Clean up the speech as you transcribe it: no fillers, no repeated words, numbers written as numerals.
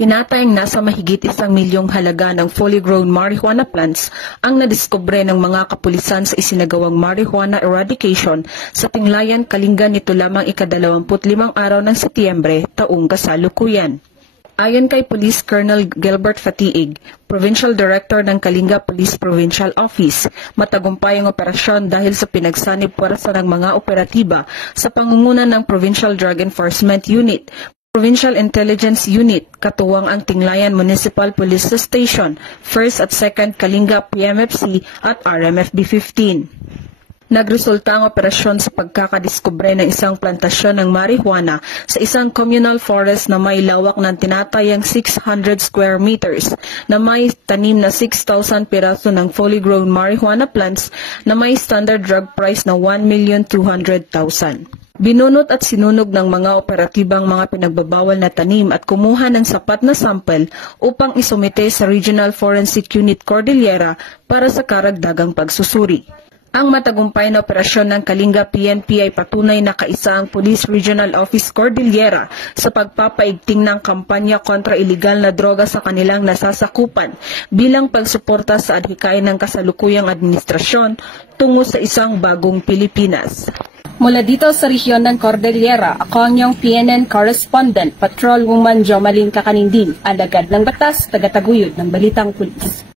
Tinatayang nasa mahigit 1 milyong halaga ng fully grown marijuana plants ang nadiskubre ng mga kapulisan sa isinagawang marijuana eradication sa Tinglayan, Kalinga nito lamang ika-25 araw ng Setyembre taong kasalukuyan. Ayon kay Police Colonel Gilbert Fatiig, Provincial Director ng Kalinga Police Provincial Office, matagumpay ang operasyon dahil sa pinagsanib puwersa ng mga operatiba sa pangunguna ng Provincial Drug Enforcement Unit, Provincial Intelligence Unit, katuwang ang Tinglayan Municipal Police Station, 1st at 2nd Kalinga PMFC at RMFB 15. Nagresulta ang operasyon sa pagkakadiskubre ng isang plantasyon ng marijuana sa isang communal forest na may lawak ng tinatayang 600 square meters na may tanim na 6,000 piraso ng fully grown marijuana plants na may standard drug price na 1,200,000. Binunot at sinunog ng mga operatibang mga pinagbabawal na tanim at kumuha ng sapat na sample upang isumite sa Regional Forensic Unit Cordillera para sa karagdagang pagsusuri. Ang matagumpay na operasyon ng Kalinga PNP ay patunay na kaisa ang Police Regional Office Cordillera sa pagpapaigting ng kampanya kontra iligal na droga sa kanilang nasasakupan bilang pagsuporta sa adhikain ng kasalukuyang administrasyon tungo sa isang bagong Pilipinas. Mula dito sa rehiyon ng Cordillera, ako ang iyong PNN correspondent, Patrolwoman Jomalyn Kakaninding, alagad ng batas, tagataguyod ng Balitang Pulis.